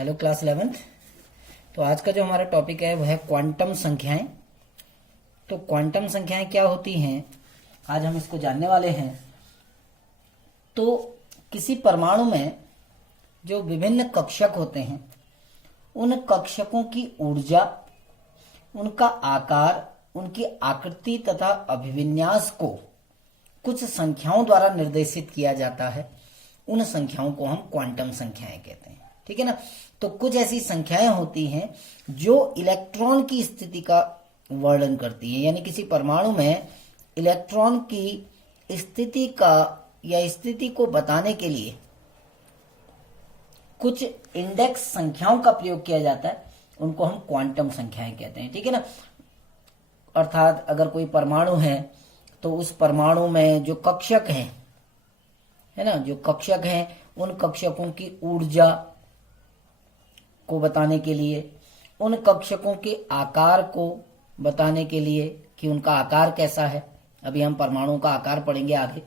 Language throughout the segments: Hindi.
Hello class 11th। तो आज का जो हमारा टॉपिक है वह है क्वांटम संख्याएं। तो क्वांटम संख्याएं क्या होती हैं, आज हम इसको जानने वाले हैं। तो किसी परमाणु में जो विभिन्न कक्षक होते हैं, उन कक्षकों की ऊर्जा, उनका आकार, उनकी आकृति तथा अभिविन्यास को कुछ संख्याओं द्वारा निर्देशित किया जाता है। उन संख्याओं को हम क्वांटम संख्याएं कहते हैं। ठीक है ना। तो कुछ ऐसी संख्याएं होती हैं जो इलेक्ट्रॉन की स्थिति का वर्णन करती हैं, यानी किसी परमाणु में इलेक्ट्रॉन की स्थिति का या स्थिति को बताने के लिए कुछ इंडेक्स संख्याओं का प्रयोग किया जाता है, उनको हम क्वांटम संख्याएं कहते हैं। ठीक है ना। अर्थात अगर कोई परमाणु है तो उस परमाणु में जो कक्षक हैं, है ना, जो कक्षक हैं, उन कक्षकों की ऊर्जा को बताने के लिए, उन कक्षकों के आकार को बताने के लिए कि उनका आकार कैसा है। अभी हम परमाणुओं का आकार पढ़ेंगे आगे,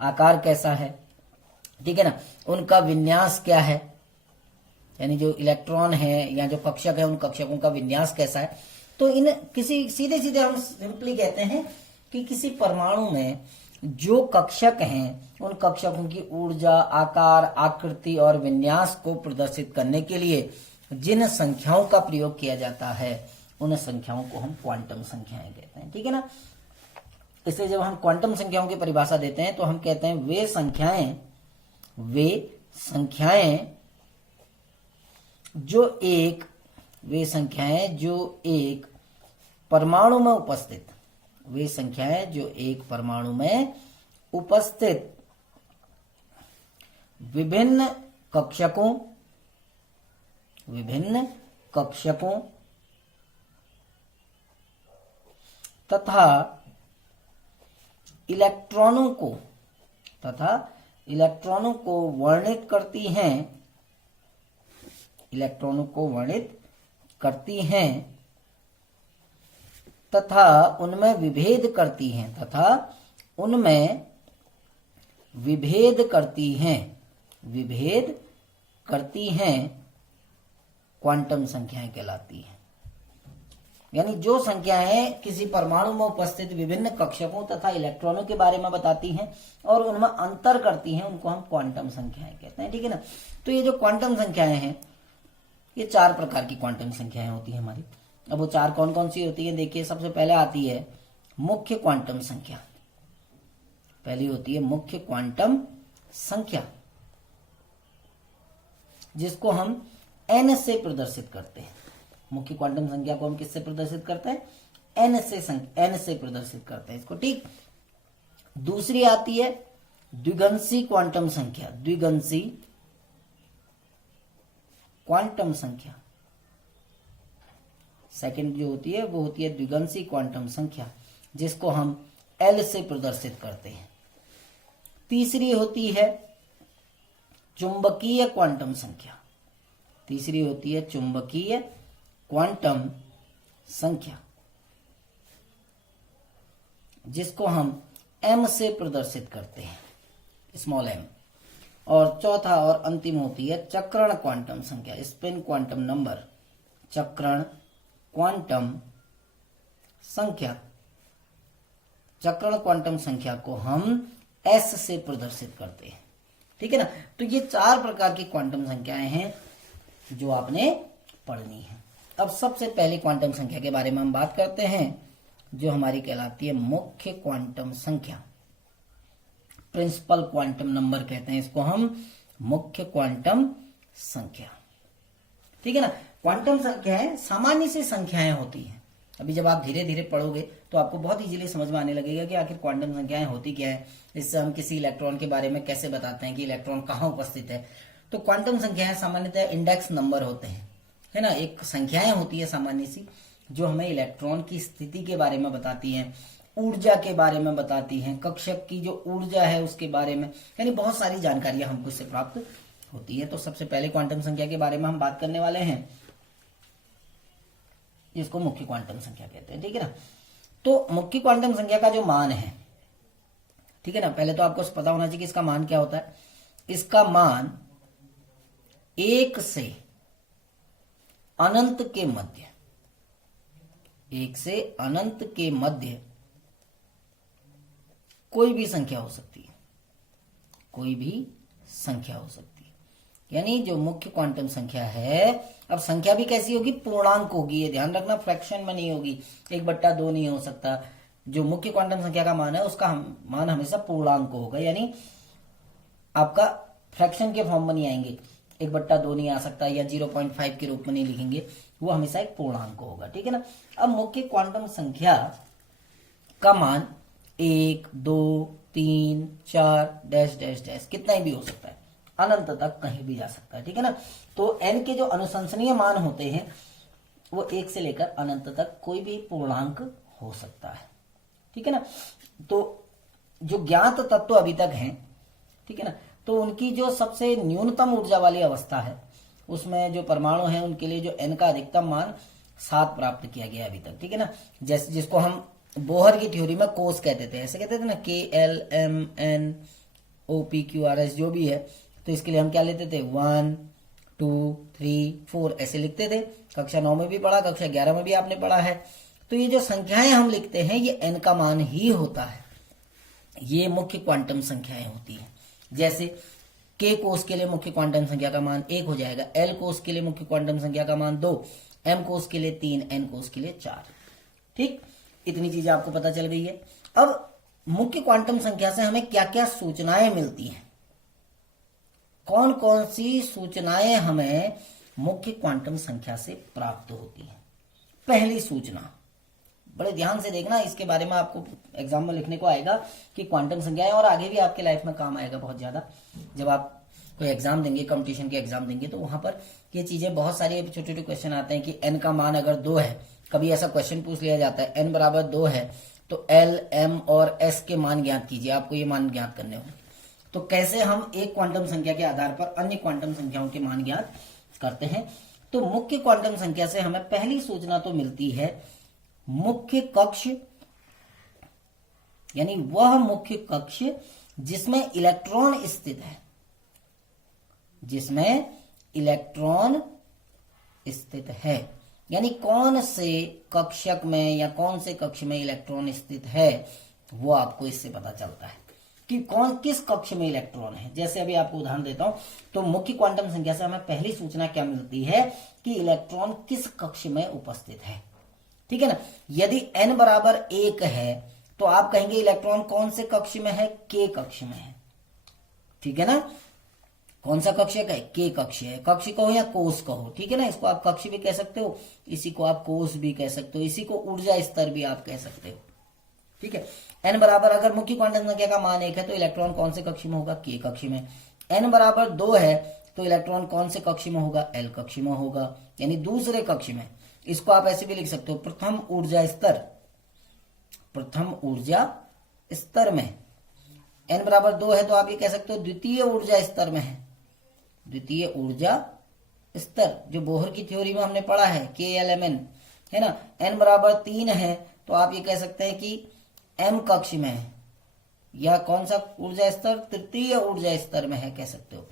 आकार कैसा है। ठीक है ना। उनका विन्यास क्या है, यानी जो इलेक्ट्रॉन है या जो कक्षक है उन कक्षकों का विन्यास कैसा है। तो इन किसी सीधे सीधे हम सिंपली कहते हैं कि किसी परमाणु में जो कक्षक हैं उन कक्षकों की ऊर्जा, आकार, आकृति और विन्यास को प्रदर्शित करने के लिए जिन संख्याओं का प्रयोग किया जाता है उन संख्याओं को हम क्वांटम संख्याएं कहते हैं। ठीक है ना। इसलिए जब हम क्वांटम संख्याओं की परिभाषा देते हैं तो हम कहते हैं वे संख्याएं जो एक परमाणु में उपस्थित, वे संख्याएं जो एक परमाणु में उपस्थित विभिन्न कक्षकों तथा इलेक्ट्रॉनों को वर्णित करती हैं तथा उनमें विभेद करती हैं क्वांटम संख्याएं कहलाती हैं। यानी जो संख्याएं किसी परमाणु में उपस्थित विभिन्न कक्षकों तथा इलेक्ट्रॉनों के बारे में बताती हैं और उनमें अंतर करती हैं, उनको हम क्वांटम संख्याएं कहते हैं। ठीक है ना। तो ये जो क्वांटम संख्याएं हैं, ये 4 प्रकार की क्वांटम संख्याएं होती हैं हमारी। अब वो 4 कौन कौन सी होती है, देखिए। सबसे पहले आती है मुख्य क्वांटम संख्या। पहली होती है मुख्य क्वांटम संख्या, जिसको हम n से प्रदर्शित करते हैं। मुख्य क्वांटम संख्या को हम किससे प्रदर्शित करते हैं, n से प्रदर्शित करते हैं इसको। ठीक। दूसरी आती है द्विगंशी क्वांटम संख्या। द्विगंशी क्वांटम संख्या सेकंड जो होती है वो होती है द्विगंशी क्वांटम संख्या, जिसको हम L से प्रदर्शित करते हैं। तीसरी होती है चुंबकीय क्वांटम संख्या। तीसरी होती है चुंबकीय क्वांटम संख्या, जिसको हम M से प्रदर्शित करते हैं, स्मॉल m। और चौथा और अंतिम होती है चक्रण क्वांटम संख्या, स्पिन क्वांटम नंबर। चक्रण क्वांटम संख्या, चक्रण क्वांटम संख्या को हम S से प्रदर्शित करते हैं। ठीक है ना। तो ये 4 प्रकार की क्वांटम संख्याएं हैं जो आपने पढ़नी है। अब सबसे पहले क्वांटम संख्या के बारे में हम बात करते हैं, जो हमारी कहलाती है मुख्य क्वांटम संख्या। प्रिंसिपल क्वांटम नंबर कहते हैं इसको हम, मुख्य क्वांटम संख्या। ठीक है ना। क्वांटम संख्याएं सामान्य सी संख्याएं होती हैं। अभी जब आप धीरे धीरे पढ़ोगे तो आपको बहुत इजीली समझ में आने लगेगा कि आखिर क्वांटम संख्याएं होती क्या है। इससे हम किसी इलेक्ट्रॉन के बारे में कैसे बताते हैं कि इलेक्ट्रॉन कहाँ उपस्थित है। तो क्वांटम संख्याएं सामान्यतः इंडेक्स नंबर होते हैं, है ना। एक संख्याएं होती है सामान्य सी जो हमें इलेक्ट्रॉन की स्थिति के बारे में बताती हैं, ऊर्जा के बारे में बताती हैं, कक्षक की जो ऊर्जा है उसके बारे में, यानी बहुत सारी जानकारियां हमको इससे प्राप्त होती है। तो सबसे पहले क्वांटम संख्या के बारे में हम बात करने वाले हैं, जिसको मुख्य क्वांटम संख्या कहते हैं। ठीक है ना। तो मुख्य क्वांटम संख्या का जो मान है, ठीक है ना, पहले तो आपको पता होना चाहिए कि इसका मान क्या होता है। इसका मान 1 से अनंत के मध्य, 1 से अनंत के मध्य कोई भी संख्या हो सकती है, कोई भी संख्या हो सकती है। यानी जो मुख्य क्वांटम संख्या है, अब संख्या भी कैसी होगी, पूर्णांक होगी, ये ध्यान रखना, फ्रैक्शन में नहीं होगी, 1/2 नहीं हो सकता। जो मुख्य क्वांटम संख्या का मान है उसका मान हमेशा पूर्णांक होगा, यानी आपका फ्रैक्शन के फॉर्म में नहीं आएंगे, 1/2 नहीं आ सकता, या 0.5 के रूप में नहीं लिखेंगे, वो हमेशा एक पूर्णांक होगा, ठीक है ना। अब मुख्य क्वांटम संख्या का मान 1, 2, 3, 4 डैश डैश डैश कितना ही भी हो सकता है, अनंत तक कहीं भी जा सकता है, ठीक है ना। तो n के जो अनुशंसनीय मान होते हैं वो 1 से लेकर अनंत तक कोई भी पूर्णांक हो सकता है, ठीक है ना। तो जो ज्ञात तत्व अभी तक हैं, ठीक है ना, तो उनकी जो सबसे न्यूनतम ऊर्जा वाली अवस्था है उसमें जो परमाणु हैं उनके लिए जो n का अधिकतम मान 7 प्राप्त किया गया अभी तक, ठीक है ना। जैसे जिसको हम बोहर की थ्योरी में कोस कहते थे, ऐसे कहते थे ना, KLMNOPQRS जो भी है, तो इसके लिए हम क्या लेते थे, 1 2 3 4 ऐसे लिखते थे। कक्षा 9 में भी पढ़ा, कक्षा 11 में भी आपने पढ़ा है। तो ये जो संख्याएं हम लिखते हैं ये n का मान ही होता है, ये मुख्य क्वांटम संख्याएं होती हैं। जैसे k कोस के लिए मुख्य क्वांटम संख्या का मान 1 हो जाएगा, l कोस के लिए मुख्य क्वांटम संख्या का मान 2, m कोस के लिए 3, n कोस के लिए 4, ठीक। इतनी चीजें आपको पता चल गई है। अब मुख्य क्वांटम संख्या से हमें क्या क्या सूचनाएं मिलती हैं, कौन कौन सी सूचनाएं हमें मुख्य क्वांटम संख्या से प्राप्त होती हैं। पहली सूचना, बड़े ध्यान से देखना, इसके बारे में आपको एग्जाम में लिखने को आएगा कि क्वांटम संख्याएं, और आगे भी आपके लाइफ में काम आएगा बहुत ज्यादा। जब आप कोई एग्जाम देंगे, कंपटीशन के एग्जाम देंगे, तो वहां पर ये चीजें बहुत सारी छोटे छोटे क्वेश्चन आते हैं कि n का मान अगर 2 है, कभी ऐसा क्वेश्चन पूछ लिया जाता है n बराबर 2 है तो l, m और s के मान ज्ञात कीजिए, आपको ये मान ज्ञात करने होंगे। तो कैसे हम एक क्वांटम संख्या के आधार पर अन्य क्वांटम संख्याओं के मान ज्ञात करते हैं। तो मुख्य क्वांटम संख्या से हमें पहली सूचना तो मिलती है मुख्य कक्ष, यानी वह मुख्य कक्ष जिसमें इलेक्ट्रॉन स्थित है, जिसमें इलेक्ट्रॉन स्थित है, यानी कौन से कक्षक में या कौन से कक्ष में इलेक्ट्रॉन स्थित है वो आपको इससे पता चलता है कि कौन किस कक्ष में इलेक्ट्रॉन है। जैसे अभी आपको उदाहरण देता हूं, तो मुख्य क्वांटम संख्या से हमें पहली सूचना क्या मिलती है कि इलेक्ट्रॉन किस कक्ष में उपस्थित है, ठीक है ना। यदि n बराबर 1 है तो आप कहेंगे इलेक्ट्रॉन कौन से कक्ष में है, k कक्ष में है, ठीक है ना। कौन सा कक्ष है, k कक्ष है, कक्ष कहो या कोष कहो, ठीक है ना। इसको आप कक्ष भी कह सकते हो, इसी को आप कोष भी कह सकते हो, इसी को ऊर्जा स्तर भी आप कह सकते हो, ठीक है। n बराबर, अगर मुख्य क्वांटम संख्या का मान 1 है तो इलेक्ट्रॉन कौन से कक्ष में होगा, k कक्ष में। n बराबर 2 है तो इलेक्ट्रॉन कौन से कक्ष में होगा, l कक्ष में होगा, यानी दूसरे कक्ष में। इसको आप ऐसे भी लिख सकते हो, प्रथम ऊर्जा स्तर, प्रथम ऊर्जा स्तर में। n बराबर 2 है तो आप ये कह सकते हो द्वितीय ऊर्जा स्तर में है, द्वितीय ऊर्जा स्तर, जो बोहर की थ्योरी में हमने पढ़ा है, KLMN, है ना। n बराबर 3 है तो आप ये कह सकते हैं कि m कक्ष में है, या कौन सा ऊर्जा स्तर, तृतीय ऊर्जा स्तर में है, कह सकते हो,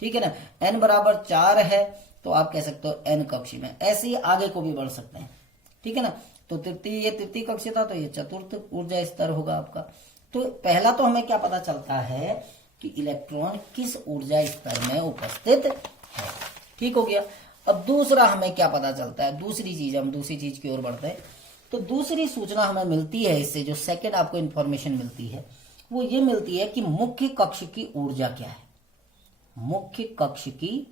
ठीक है ना। n बराबर 4 है तो आप कह सकते हो n कक्ष में। ऐसे ही आगे को भी बढ़ सकते हैं, ठीक है ना। तो तृतीय कक्ष था तो ये चतुर्थ ऊर्जा स्तर होगा आपका। तो पहला तो हमें क्या पता चलता है कि इलेक्ट्रॉन किस ऊर्जा स्तर में उपस्थित है, ठीक हो गया। अब दूसरा हमें क्या पता चलता है, दूसरी चीज, हम दूसरी चीज की ओर बढ़ते हैं। तो दूसरी सूचना हमें मिलती है इससे, जो सेकंड आपको इंफॉर्मेशन मिलती है वो ये मिलती है कि मुख्य कक्ष की ऊर्जा क्या है। मुख्य कक्ष की,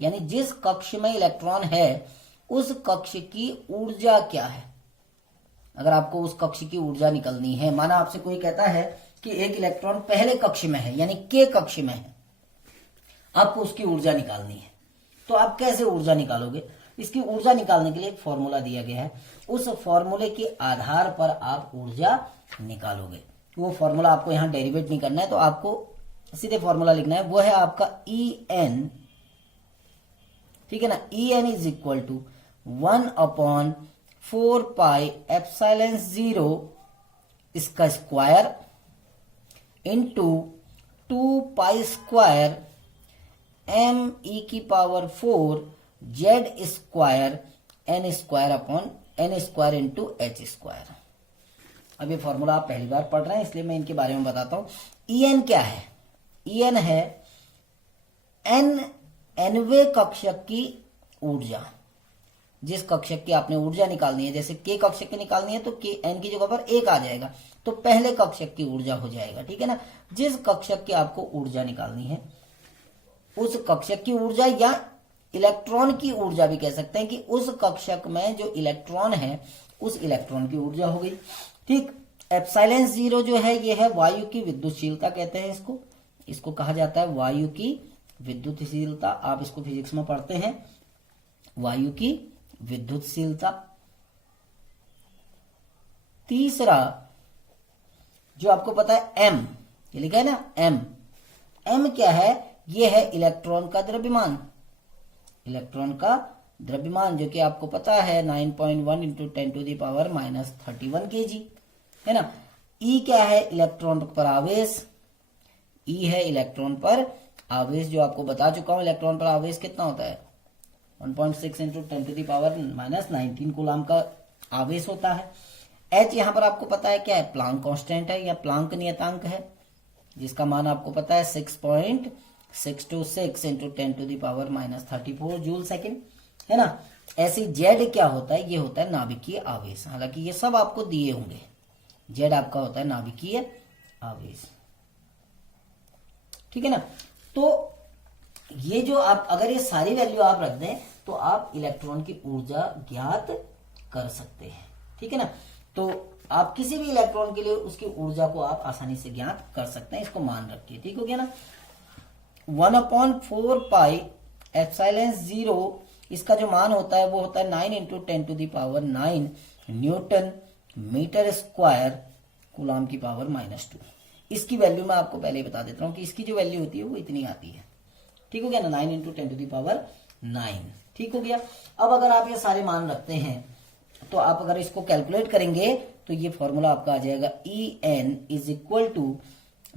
यानी जिस कक्ष में इलेक्ट्रॉन है उस कक्ष की ऊर्जा क्या है। अगर आपको उस कक्ष की ऊर्जा निकलनी है, माना आपसे कोई कहता है कि एक इलेक्ट्रॉन पहले कक्ष में है, यानी k कक्ष में है, आपको उसकी ऊर्जा निकालनी है, तो आप कैसे ऊर्जा निकालोगे। इसकी ऊर्जा निकालने के लिए एक फॉर्मूला दिया गया है, उस फॉर्मूले के आधार पर आप ऊर्जा निकालोगे। वो फॉर्मूला आपको यहाँ डेरिवेट नहीं करना है, तो आपको सीधे फॉर्मूला लिखना है, वो है आपका En, ठीक है ना। En इज इक्वल टू 1/4πε0 इसका square into 2 pi square m e की power 4 Z square N square upon N square into H square. अब ये फॉर्मूला आप पहली बार पढ़ रहे हैं इसलिए मैं इनके बारे में बताता हूं। ई एन क्या है? ई एन है एनवे कक्षक की ऊर्जा। जिस कक्षक की आपने ऊर्जा निकालनी है, जैसे के कक्षक की निकालनी है तो के एन की जगह पर एक आ जाएगा, तो पहले कक्षक की ऊर्जा हो जाएगा, ठीक है ना। जिस कक्षक की आपको ऊर्जा निकालनी है उस कक्षक की ऊर्जा, या इलेक्ट्रॉन की ऊर्जा भी कह सकते हैं कि उस कक्षक में जो इलेक्ट्रॉन है उस इलेक्ट्रॉन की ऊर्जा हो गई, ठीक। एप्सिलॉन 0 जो है ये है वायु की विद्युतशीलता कहते हैं इसको। इसको कहा जाता है वायु की विद्युतशीलता। आप इसको फिजिक्स में पढ़ते हैं, वायु की विद्युतशीलता। तीसरा जो आपको पता है एम, ये लिखा है ना एम। एम क्या है? ये है इलेक्ट्रॉन का द्रव्यमान। इलेक्ट्रॉन का द्रव्यमान जो कि आपको पता है 9.1 इंटू 10⁻³ kg है ना। ई क्या है? इलेक्ट्रॉन पर आवेश। ई है इलेक्ट्रॉन पर आवेश, जो आपको बता चुका हूं। इलेक्ट्रॉन पर आवेश कितना होता है? 1.6 इंटू 10⁻⁻19 कूलाम का आवेश होता है। एच यहां पर आपको पता है क्या है? प्लांक कांस्टेंट है या प्लांक नियतांक है, जिसका मान आपको पता है 6.626 इंटू 10⁻34 जूल सेकेंड है ना। ऐसे जेड क्या होता है? ये होता है नाभिकीय आवेश। हालांकि ये सब आपको दिए होंगे। जेड आपका होता है नाभिकीय आवेश, ठीक है ना। तो ये जो आप अगर ये सारी वैल्यू आप रख दें तो आप इलेक्ट्रॉन की ऊर्जा ज्ञात कर सकते हैं, ठीक है ना। तो आप किसी भी इलेक्ट्रॉन के लिए उसकी ऊर्जा को आप आसानी से ज्ञात कर सकते हैं। इसको मान रखिए, ठीक हो गया ना। 1/4 पाई एप्सिलॉन 0 इसका जो मान होता है वो होता है 9 into 10⁹ newton metre square coulomb की पावर -2। इसकी वैल्यू मैं आपको पहले ही बता देता हूं कि इसकी जो वैल्यू होती है वो इतनी आती है, ठीक हो गया ना। 9 इंटू 10⁹, ठीक हो गया। अब अगर आप ये सारे मान रखते हैं तो आप अगर इसको कैलकुलेट करेंगे तो ये फॉर्मूला आपका आ जाएगा En is equal to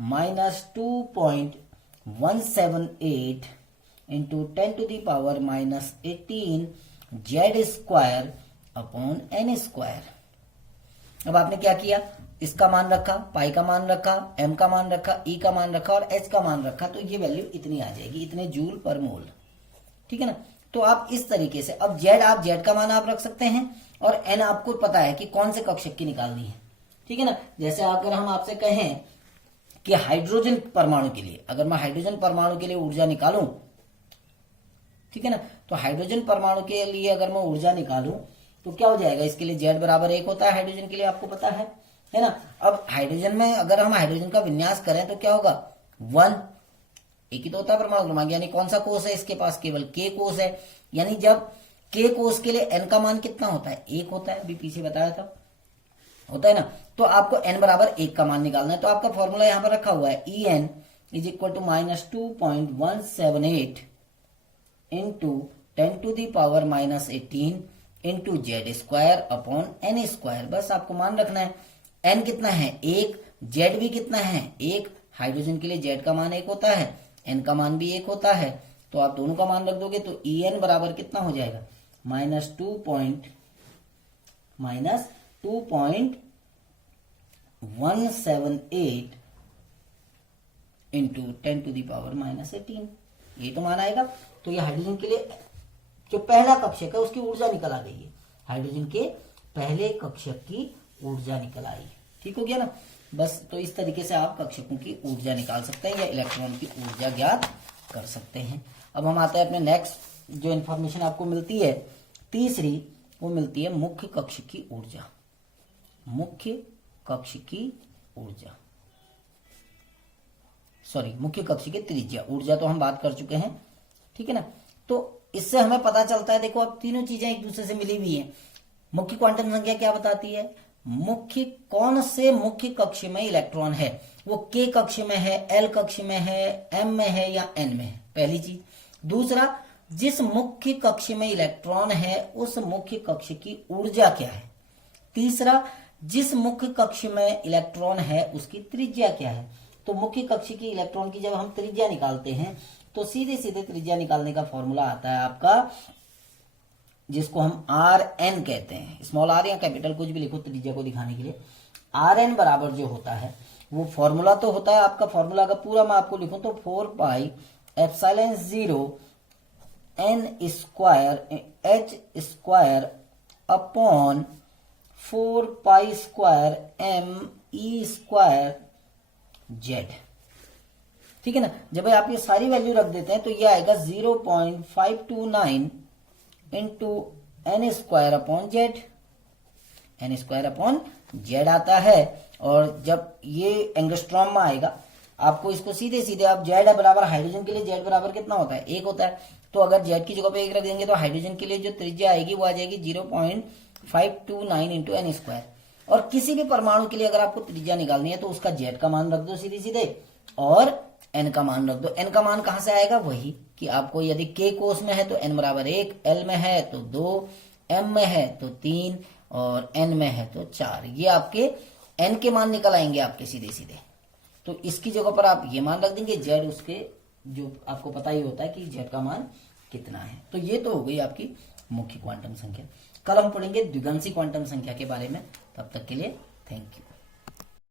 -2.178 into 10⁻⁻18 Z square upon N square. अब आपने क्या किया? इसका मान रखा, पाई का मान रखा, एम का मान रखा, ई का मान रखा और एच का मान रखा, तो ये वैल्यू इतनी आ जाएगी, इतने जूल पर मोल, ठीक है ना। तो आप इस तरीके से, अब जेड आप जेड का मान आप रख सकते हैं और एन आपको पता है कि कौन से कक्षक की निकालनी है, ठीक है ना। जैसे अगर हम आपसे कहें कि हाइड्रोजन परमाणु के लिए, अगर मैं हाइड्रोजन परमाणु के लिए ऊर्जा निकालूं, ठीक है ना, तो हाइड्रोजन परमाणु के लिए अगर मैं ऊर्जा निकालूं तो क्या हो जाएगा? इसके लिए जेड बराबर 1 होता है हाइड्रोजन के लिए, आपको पता है ना। अब हाइड्रोजन में अगर हम हाइड्रोजन का विन्यास करें तो क्या होगा? 1, एक ही तो होता है परमाणु क्रमांक, यानी कौन सा कोष है इसके पास? केवल के कोष है। यानी जब के कोष के लिए एन का मान कितना होता है? 1 होता है, अभी पीछे बताया था, होता है ना। तो आपको एन बराबर 1 का मान निकालना है। तो आपका फॉर्मूला यहां पर रखा हुआ है En is equal to -2.178 into 10⁻⁻18 into Z square upon N square. बस आपको मान रखना है। एन कितना है? 1। जेड भी कितना है? 1। हाइड्रोजन के लिए जेड का मान 1 होता है, एन का मान भी 1 होता है, तो आप दोनों का मान रख दोगे तो En बराबर कितना हो जाएगा? -2.178 इंटू 10⁻⁻18, ये तो मान आएगा। तो ये हाइड्रोजन के लिए जो पहला कक्षक है उसकी ऊर्जा निकल आ गई है। हाइड्रोजन के पहले कक्षक की ऊर्जा निकल आई, ठीक हो गया ना। बस तो इस तरीके से आप कक्षकों की ऊर्जा निकाल सकते हैं या इलेक्ट्रॉन की ऊर्जा ज्ञात कर सकते हैं। अब हम आते हैं अपने नेक्स्ट, जो इन्फॉर्मेशन आपको मिलती है तीसरी, वो मिलती है मुख्य कक्ष की ऊर्जा। मुख्य कक्ष की ऊर्जा, सॉरी, मुख्य कक्ष की त्रिज्या। ऊर्जा तो हम बात कर चुके हैं, ठीक है ना। तो इससे हमें पता चलता है, देखो अब तीनों चीजें एक दूसरे से मिली हुई हैं। मुख्य क्वांटम संख्या क्या बताती है? मुख्य कौन से मुख्य कक्ष में इलेक्ट्रॉन है, वो के कक्ष में है, एल कक्ष में है, एम में है या एन में है, पहली चीज। दूसरा, जिस मुख्य कक्ष में इलेक्ट्रॉन है उस मुख्य कक्ष की ऊर्जा क्या है। तीसरा, जिस मुख्य कक्ष में इलेक्ट्रॉन है उसकी त्रिज्या क्या है। तो मुख्य कक्ष की इलेक्ट्रॉन की जब हम त्रिज्या निकालते हैं तो सीधे सीधे त्रिज्या निकालने का फॉर्मूला आता है आपका जिसको हम आर एन कहते हैं, स्मॉल आर या कैपिटल कुछ भी लिखो त्रिज्या को दिखाने के लिए, आर एन बराबर जो होता है वो फॉर्मूला तो होता है आपका, फॉर्मूला का पूरा मैं आपको लिखूं तो 4 pi epsilon 0 N square H square upon 4 pi square M E square Z. ठीक है ना। जब आप ये सारी वैल्यू रख देते हैं तो ये आएगा 0.529 into N square upon Z, N square upon Z आता है। और जब ये एंगस्ट्रॉम में आएगा आपको इसको सीधे सीधे आप जेड बराबर हाइड्रोजन के लिए जेड बराबर कितना होता है, 1 होता है। तो अगर जेड की जगह पे 1 रख देंगे तो हाइड्रोजन के लिए जो त्रिज्या आएगी वो आ जाएगी 0.529 इंटू एन स्क्वायर। और किसी भी परमाणु के लिए अगर आपको त्रिज्या निकालनी है तो उसका जेड का मान रख दो सीधे सीधे और एन का मान रख दो। एन का मान कहां से आएगा, वही कि आपको यदि के कोष में है तो एन बराबर 1, एल में है तो 2, एम में है तो 3 और एन में है तो 4। ये आपके एन के मान निकल आएंगे आपके सीधे सीधे। तो इसकी जगह पर आप ये मान रख देंगे, जेड उसके जो आपको पता ही होता है कि जेड का मान कितना है। तो ये तो हो गई आपकी मुख्य क्वांटम संख्या। कल हम पढ़ेंगे द्विगांशी क्वांटम संख्या के बारे में। तब तक के लिए थैंक यू।